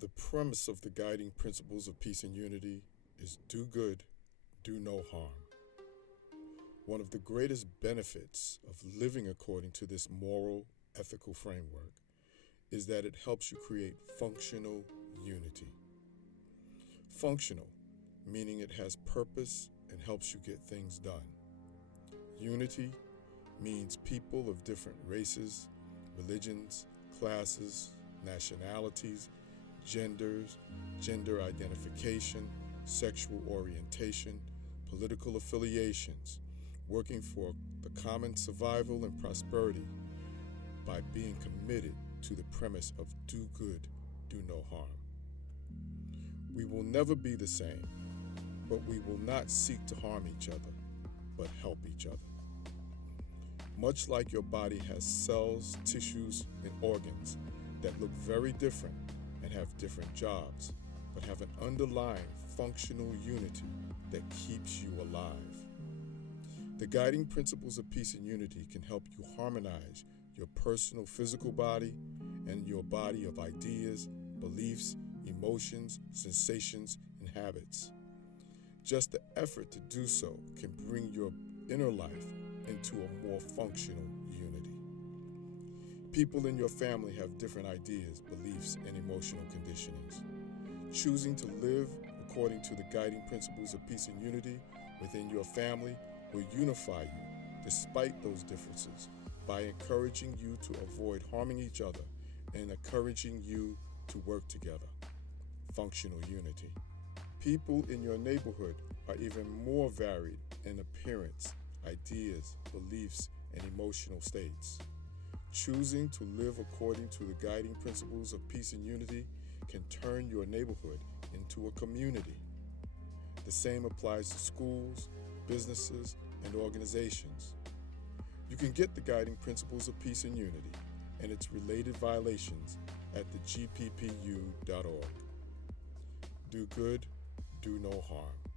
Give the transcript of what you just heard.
The premise of the guiding principles of peace and unity is do good, do no harm. One of the greatest benefits of living according to this moral, ethical framework is that it helps you create functional unity. Functional, meaning it has purpose and helps you get things done. Unity means people of different races, religions, classes, nationalities, genders, gender identification, sexual orientation, political affiliations, working for the common survival and prosperity by being committed to the premise of do good, do no harm. We will never be the same, but we will not seek to harm each other, but help each other. Much like your body has cells, tissues, and organs that look very different and have different jobs, but have an underlying functional unity that keeps you alive. The guiding principles of peace and unity can help you harmonize your personal physical body and your body of ideas, beliefs, emotions, sensations, and habits. Just the effort to do so can bring your inner life into a more functional unity. People in your family have different ideas, beliefs, and emotional conditionings. Choosing to live according to the guiding principles of peace and unity within your family will unify you despite those differences by encouraging you to avoid harming each other and encouraging you to work together. Functional unity. People in your neighborhood are even more varied in appearance, ideas, beliefs, and emotional states. Choosing to live according to the guiding principles of peace and unity can turn your neighborhood into a community. The same applies to schools, businesses, and organizations. You can get the guiding principles of peace and unity and its related violations at thegppu.org. Do good, do no harm.